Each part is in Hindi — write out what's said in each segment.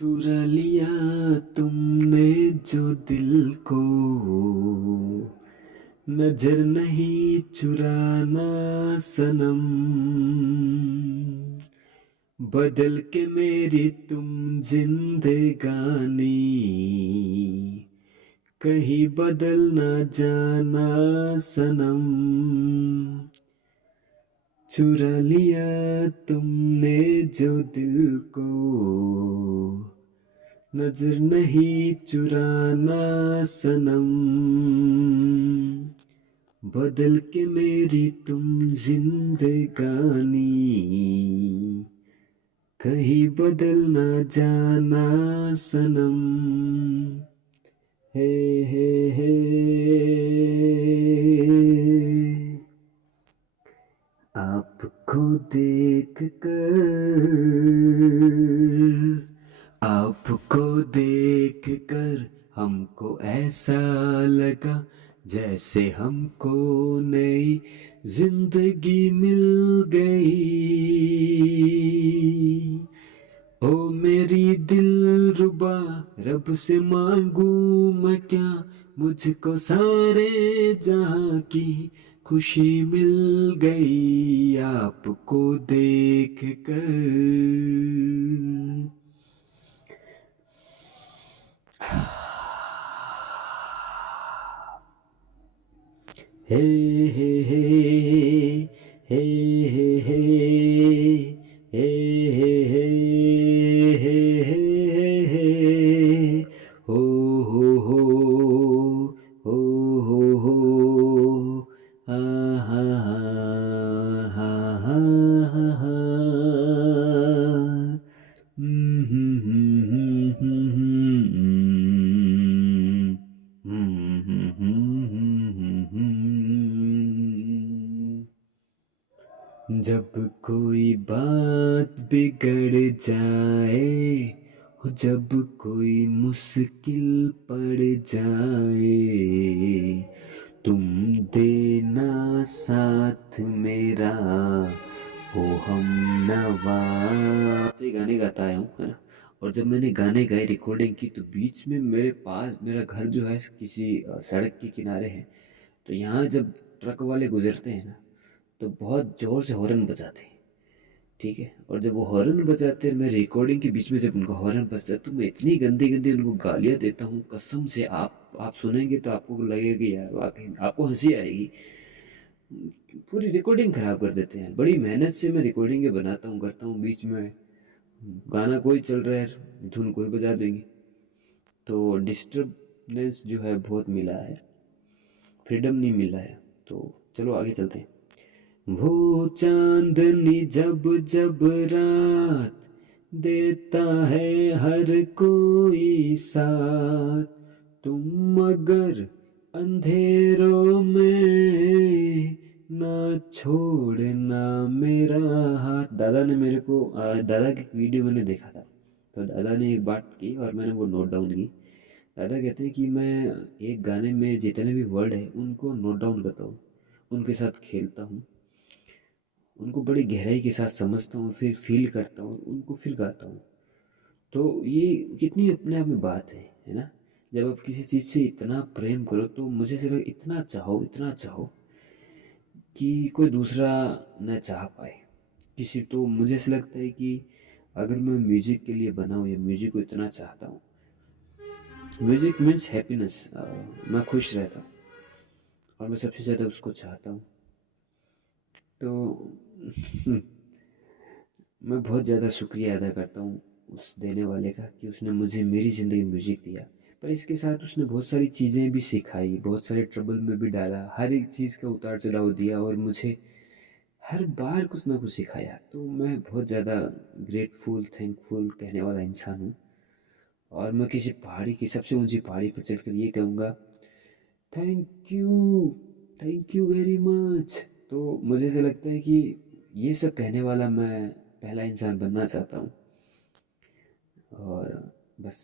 चुरा लिया तुमने जो दिल को, नजर नहीं चुराना सनम। बदल के मेरी तुम जिंदगानी, कहीं बदल न जाना सनम। चुरा लिया तुमने जो दिल को, नजर नहीं चुराना सनम। बदल के मेरी तुम जिंदगानी, कहीं बदल ना जाना सनम। हे हे हे आपको देख कर, आपको देख कर हमको ऐसा लगा जैसे हमको नई जिंदगी मिल गई। ओ मेरी दिलरुबा, रब से मांगू मैं क्या, मुझको सारे जहां की खुशी मिल गई आपको देख कर। हे हे हे हे हे हे हे हे हे हे हे हे हो हो हो हो हो हो हा हा हा हा हा हा जब कोई बात बिगड़ जाए, जब कोई मुश्किल पड़ जाए, तुम देना साथ मेरा, हो हम नवा। ये गाने गाता आया हूँ, है ना। और जब मैंने गाने गाए, रिकॉर्डिंग की, तो बीच में मेरे पास मेरा घर जो है किसी सड़क के किनारे है। तो यहाँ जब ट्रक वाले गुजरते हैं ना, तो बहुत ज़ोर से हॉर्न बजाते हैं, ठीक है। और जब वो हॉर्न बजाते हैं, मैं रिकॉर्डिंग के बीच में जब उनका हॉर्न बजता है, तो मैं इतनी गंदी गंदी उनको गालियाँ देता हूँ कसम से। आप सुनेंगे तो आपको लगेगा कि यार वाकई में आपको हंसी आएगी। पूरी रिकॉर्डिंग खराब कर देते हैं। बड़ी मेहनत से मैं रिकॉर्डिंग बनाता हूँ, करता हूँ, बीच में गाना कोई चल रहा है, धुन कोई बजा देंगे, तो डिस्टर्बनेस जो है बहुत मिला है, फ्रीडम नहीं मिला है। तो चलो आगे चलते हैं। वो चांदनी जब जब रात देता है हर कोई साथ, तुम मगर अंधेरों में ना छोड़ना मेरा हाथ। दादा ने मेरे को दादा की वीडियो मैंने देखा था, तो दादा ने एक बात की और मैंने वो नोट डाउन की। दादा कहते हैं कि मैं एक गाने में जितने भी वर्ड है उनको नोट डाउन करता हूँ, उनके साथ खेलता हूँ, उनको बड़ी गहराई के साथ समझता हूँ, फिर फील करता हूँ, उनको फिर गाता हूँ। तो ये कितनी अपने आप में बात है ना। जब आप किसी चीज़ से इतना प्रेम करो, तो मुझे ऐसा लगा इतना चाहो कि कोई दूसरा न चाह पाए किसी। तो मुझे ऐसा लगता है कि अगर मैं म्यूजिक के लिए बना हूँ या म्यूजिक को इतना चाहता हूँ, म्यूजिक मीन्स हैप्पीनेस, मैं खुश रहता हूँ और मैं सबसे ज़्यादा उसको चाहता हूँ। तो मैं बहुत ज़्यादा शुक्रिया अदा करता हूँ उस देने वाले का कि उसने मुझे मेरी ज़िंदगी में म्यूज़िक दिया। पर इसके साथ उसने बहुत सारी चीज़ें भी सिखाई, बहुत सारे ट्रबल में भी डाला, हर एक चीज़ का उतार चढ़ाव दिया और मुझे हर बार कुछ ना कुछ सिखाया। तो मैं बहुत ज़्यादा ग्रेटफुल, थैंकफुल कहने वाला इंसान हूँ। और मैं किसी पहाड़ी की सबसे ऊंची पहाड़ी पर चढ़कर ये कहूँगा, thank you, thank you very much. तो मुझे ऐसा लगता है कि ये सब कहने वाला मैं पहला इंसान बनना चाहता हूँ। और बस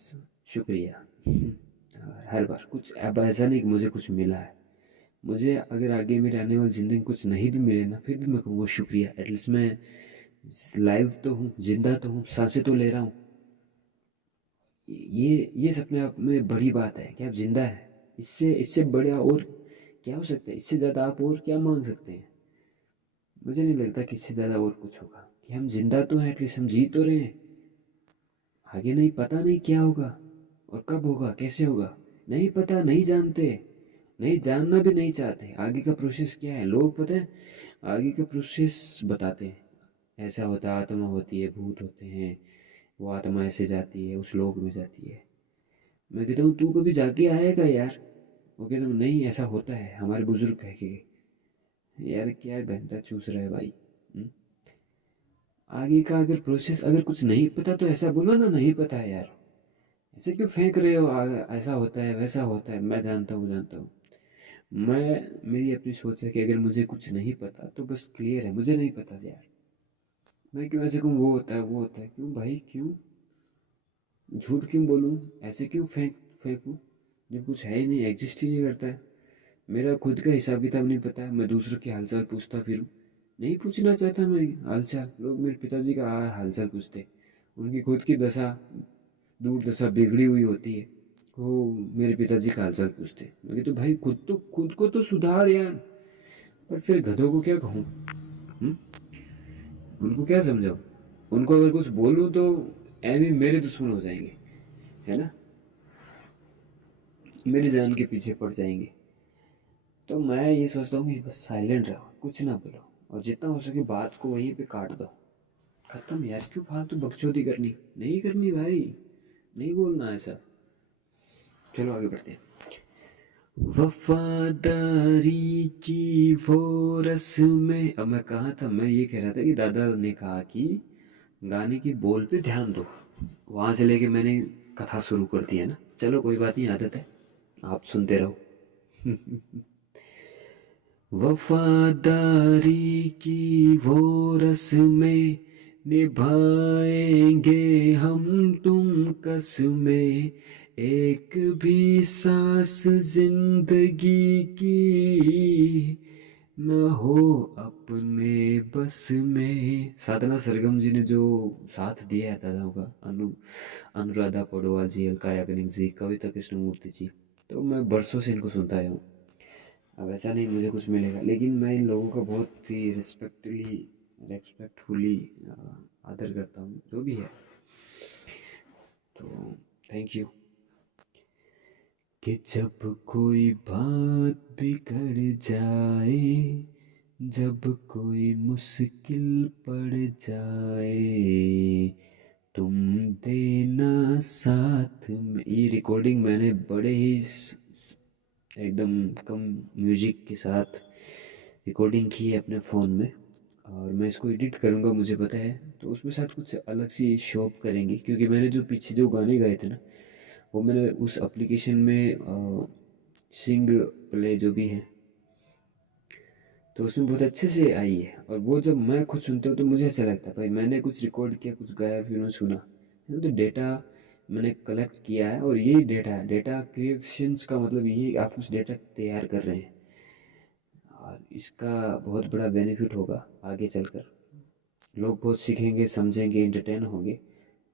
शुक्रिया। और हर बार कुछ अब ऐसा नहीं कि मुझे कुछ मिला है, मुझे अगर आगे मेरे आने वाली ज़िंदगी में कुछ नहीं भी मिले ना, फिर भी मैं कहूँगा शुक्रिया। एटलीस्ट मैं लाइव तो हूँ, जिंदा तो हूँ, सांसें तो ले रहा हूँ। ये अपने आप में बड़ी बात है कि आप जिंदा है। इससे इससे बड़ा और क्या हो सकता है? इससे ज़्यादा आप और क्या मांग सकते हैं? मुझे नहीं लगता कि इससे ज़्यादा और कुछ होगा कि हम जिंदा तो हैं, एटलीस्ट हम जी तो रहे हैं। आगे नहीं पता, नहीं क्या होगा और कब होगा, कैसे होगा, नहीं पता, नहीं जानते, नहीं जानना भी नहीं चाहते। आगे का प्रोसेस क्या है, लोग पता है आगे का प्रोसेस बताते हैं। ऐसा होता है, आत्मा होती है, भूत होते हैं, वो आत्मा ऐसे जाती है, उस लोक में जाती है। मैं कहता हूँ तू कभी जाके आएगा यार? वो कहता हूँ नहीं, ऐसा होता है, हमारे बुजुर्ग कह के। यार क्या घंटा चूस रहा है भाई। हुँ? आगे का अगर प्रोसेस अगर कुछ नहीं पता तो ऐसा बोलो ना, नहीं पता है यार। ऐसे क्यों फेंक रहे हो? ऐसा होता है, वैसा होता है, मैं जानता हूँ, जानता हूँ। मैं मेरी अपनी सोच है कि अगर मुझे कुछ नहीं पता तो बस क्लियर है, मुझे नहीं पता यार। मैं क्यों ऐसे कहूँ वो होता है, वो होता है? क्यों भाई, क्यों झूठ क्यों बोलूँ? ऐसे क्यों फेंकूँ जब कुछ है ही नहीं, एग्जिस्ट ही नहीं करता है। मेरा खुद का हिसाब किताब नहीं पता है, मैं दूसरों की हालचाल पूछता फिरूँ? नहीं पूछना चाहता मैं हालचाल। लोग मेरे पिताजी का हालचाल पूछते, उनकी खुद की दशा, दुर्दशा बिगड़ी हुई होती है, वो मेरे पिताजी का हालचाल पूछते। मैं तो भाई खुद को तो सुधार यार। पर फिर गधों को क्या कहूँ? हम्म? उनको क्या समझाऊँ? उनको अगर कुछ बोलूँ तो एमी मेरे दुश्मन हो जाएंगे, है ना, मेरी जान के पीछे पड़ जाएंगे। तो मैं ये सोचता हूँ कि बस साइलेंट रहो, कुछ ना बोलो, और जितना हो सके बात को वहीं पे काट दो। खत्म यार, क्यों फालतू बकचोदी करनी? नहीं करनी भाई, नहीं बोलना ऐसा। चलो आगे बढ़ते हैं। वफादारी की वो रस्में, अब मैं कहाँ था, मैं ये कह रहा था कि दादा ने कहा कि गाने की बोल पे ध्यान दो। वहां से लेके मैंने कथा शुरू कर दी है ना। चलो कोई बात नहीं, आदत है, आप सुनते रहो। वफादारी की वो रस्में निभाएंगे हम तुम कसमें, एक भी सांस जिंदगी की न हो अपने बस में। साधना सरगम जी ने जो साथ दिया है दादाओं का, अनुराधा पौडवाल जी, अलका याग्निक जी, कविता कृष्णमूर्ति जी, तो मैं बरसों से इनको सुनता आया हूँ। अब ऐसा नहीं मुझे कुछ मिलेगा, लेकिन मैं इन लोगों का बहुत ही रेस्पेक्टफुली आदर करता हूँ, जो भी है। तो थैंक यू। कि जब कोई बात बिगड़ जाए, जब कोई मुश्किल पड़ जाए, तुम देना साथ में। ये रिकॉर्डिंग मैंने बड़े ही एकदम कम म्यूजिक के साथ रिकॉर्डिंग की है अपने फ़ोन में, और मैं इसको एडिट करूँगा, मुझे पता है, तो उसमें शायद कुछ अलग सी शॉप करेंगे, क्योंकि मैंने जो पीछे जो गाने गाए थे ना, वो मैंने उस एप्लीकेशन में सिंग प्ले जो भी है, तो उसमें बहुत अच्छे से आई है। और वो जब मैं खुद सुनता हूँ तो मुझे ऐसा लगता है भाई मैंने कुछ रिकॉर्ड किया, कुछ गाया, फिर उन्होंने सुना। तो डेटा मैंने कलेक्ट किया है, और यही डेटा क्रिएशंस का मतलब यही, आप कुछ डेटा तैयार कर रहे हैं, और इसका बहुत बड़ा बेनिफिट होगा आगे चलकर। लोग बहुत सीखेंगे, समझेंगे, एंटरटेन होंगे,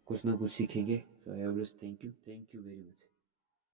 कुछ ना कुछ सीखेंगे। So I always thank you very much.